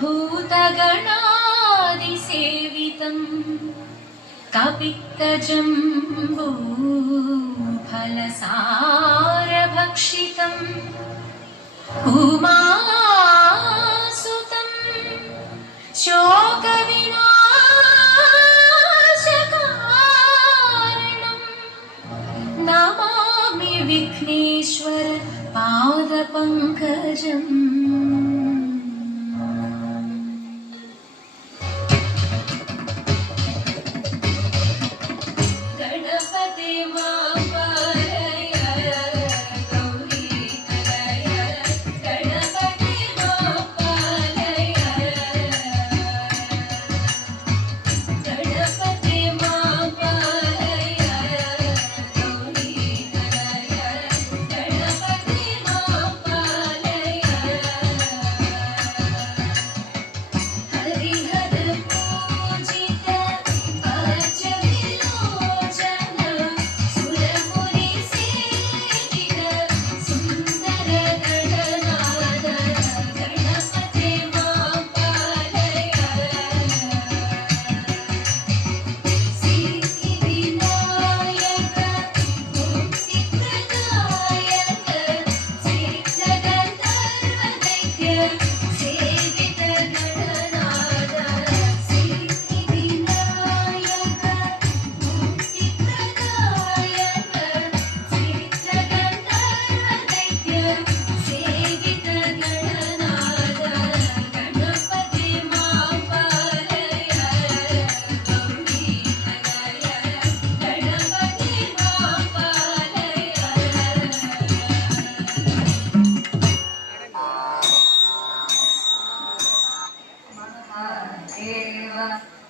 भूतगणादिसेवितं कपित्तजम्बूफलसारभक्षितम् उमासुतं शोकविनाशकारणं नमामि विघ्नेश्वर पादपङ्कजम्।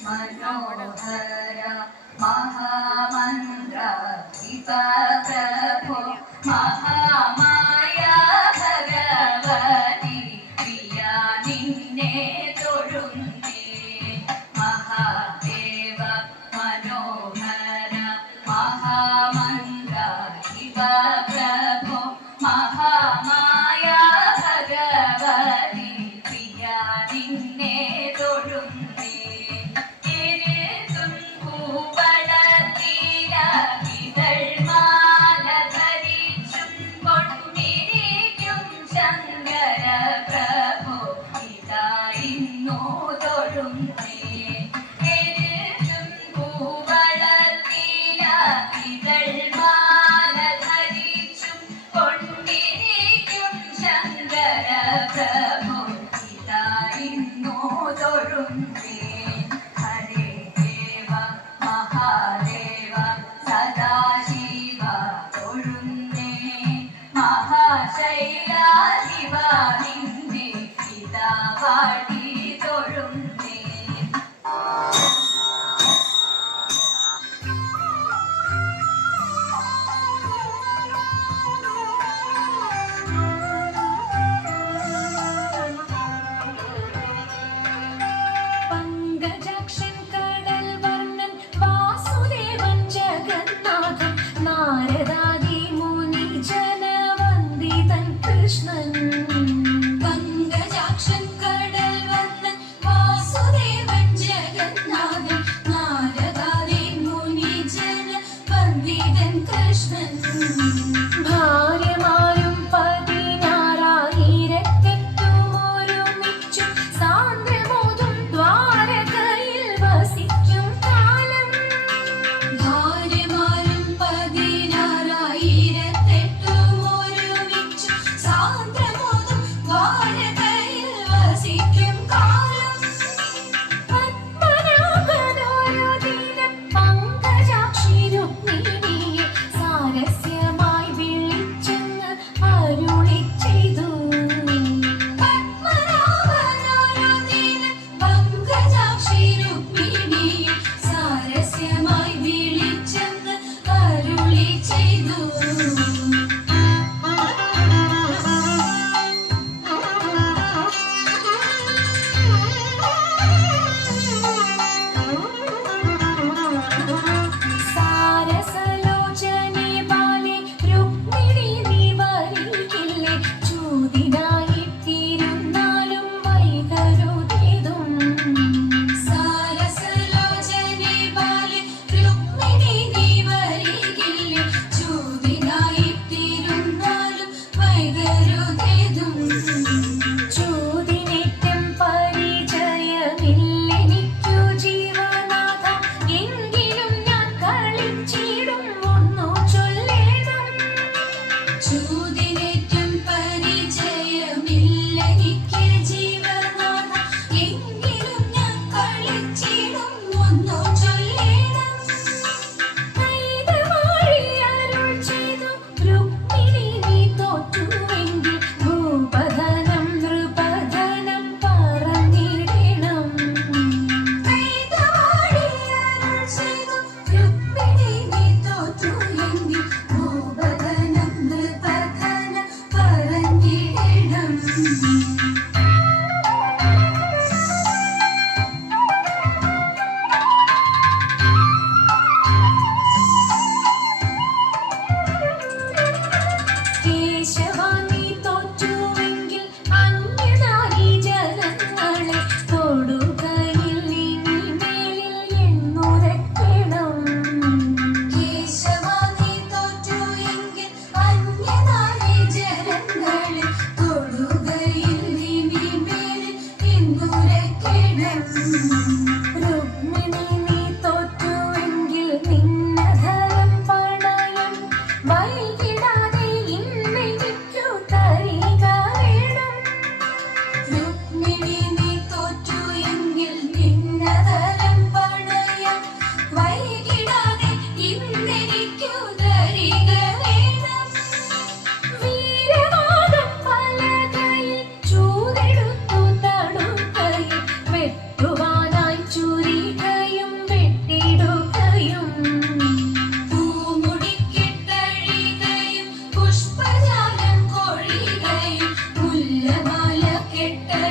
मनोहर महामंत्र प्रभो महामाया भगवती प्रिया निन्ने तोळुन्ने महादेव मनोहर महामंत्र प्रभो महामाया भगवती प्रिया निन्ने तोळुन्ने प्रभु इदाइन्नो तोळुन्ने हरे देव महादेव सदाशिव तोळुन्ने महाशैलाधिप निन्ने इदावाडि तोळुन्ने പങ്കജാക്ഷൻ കടൽ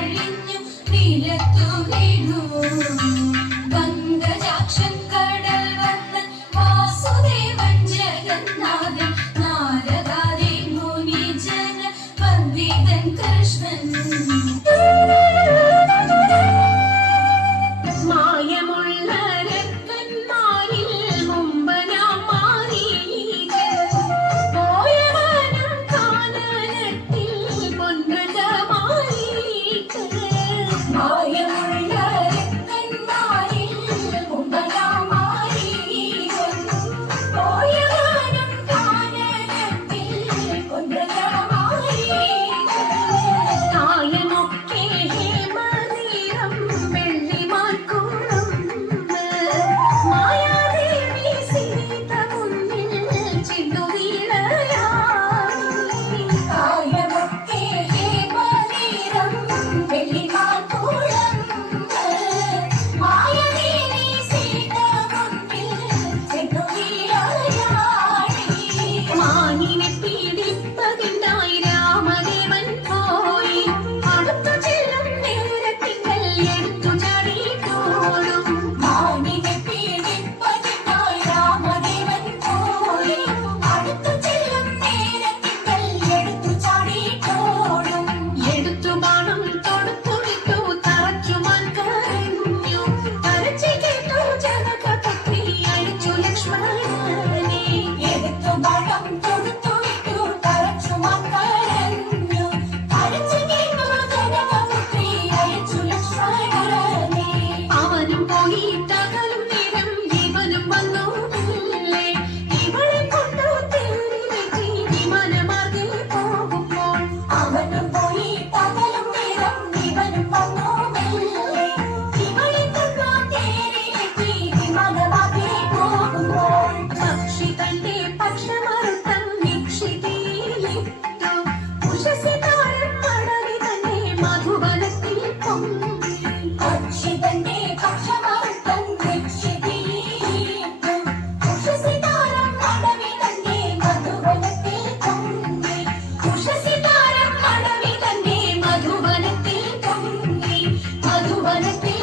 കഴിഞ്ഞു നിലത്തു വീണു. പങ്കജാക്ഷൻ കടൽ വന്ന് വാസുദേവൻ ജഗന്നാഥൻ നാരദാദി മുനിജന വന്ദിതൻ കൃഷ്ണൻ. മായമുള്ള രത്നന്മാരിൽ മുമ്പനാം മാരീചൻ പോയവനും കാനനത്തിൽ പൊൻമൃഗമാരീചൻ. മായമുള്ള രത്നന്മാരിൽ മുമ്പനാം മാരീചൻ പോയവനും കാനനത്തിൽ പൊൻമൃഗമാരീചൻ. കായമൊക്കെ ഹേമനീരം വെള്ളിമാൻകുളമ്പ് മായാദേവി സീത മുന്നിൽ ചെന്നുവീണയായി. കായമൊക്കെ ഹേമനീരം വെള്ളിമാൻകുളമ്പ് മായാദേവി സീത മുന്നിൽ ചെന്നുവീണയായി. മാനിനെ പീഡിപ്പതിനായി രാമദേവൻ പോയി. അടുത്തു ചെല്ലും നേരത്തിങ്കൽ എടുത്തു ചാടിയിട്ടോടും. മാനിനെ പീഡിപ്പതിനായി രാമദേവൻ പോയി. അടുത്തു ചെല്ലും നേരത്തിങ്കൽ എടുത്തു ചാടിയിട്ടോടും. എടുത്തു ബാണം തൊടുത്തു വിട്ടു തറച്ചുമാൻ കരഞ്ഞു. കരച്ചി കേട്ടു ജനകപുത്രി അഴിച്ചു ലക്ഷ്മണനെ. എടുത്തു ബാണം തൊടുത്തു വിട്ടു തറച്ചുമാൻ കരഞ്ഞു. കരച്ചി കേട്ടു ജനകപുത്രി അഴിച്ചു ലക്ഷ്മണനെ. അവനും പോയി തകലും നേരം ഇവനും വന്നു മെല്ലെ. ഇവളെ കൊണ്ടു തേരിലേറ്റി വിമാനമാർഗ്ഗേ പോകുമ്പോൾ. അവനും പോയി തകലും നേരം ഇവനും വന്നു മെല്ലെ. ഇവളെ കൊണ്ടു തേരിലേറ്റി വിമാനമാർഗ്ഗേ പോകുമ്പോൾ. പക്ഷി തന്റെ പക്ഷമറുത്തം നിക്ഷിതിയിലിട്ടു. ഉഷസിതാരം മടവി തന്നെ മധുവനത്തിൽ പൊങ്ങി. പക്ഷി തന്റെ പക്ഷമറുത്തം നിക്ഷിതിയിലിട്ടു. ഉഷസിതാരം മടവി തന്നെ മധുവനത്തിൽ പൊങ്ങി. ഉഷസിതാരം മടവി തന്നെ മധുവനത്തിൽ പൊങ്ങി. മധുവനത്തിൽ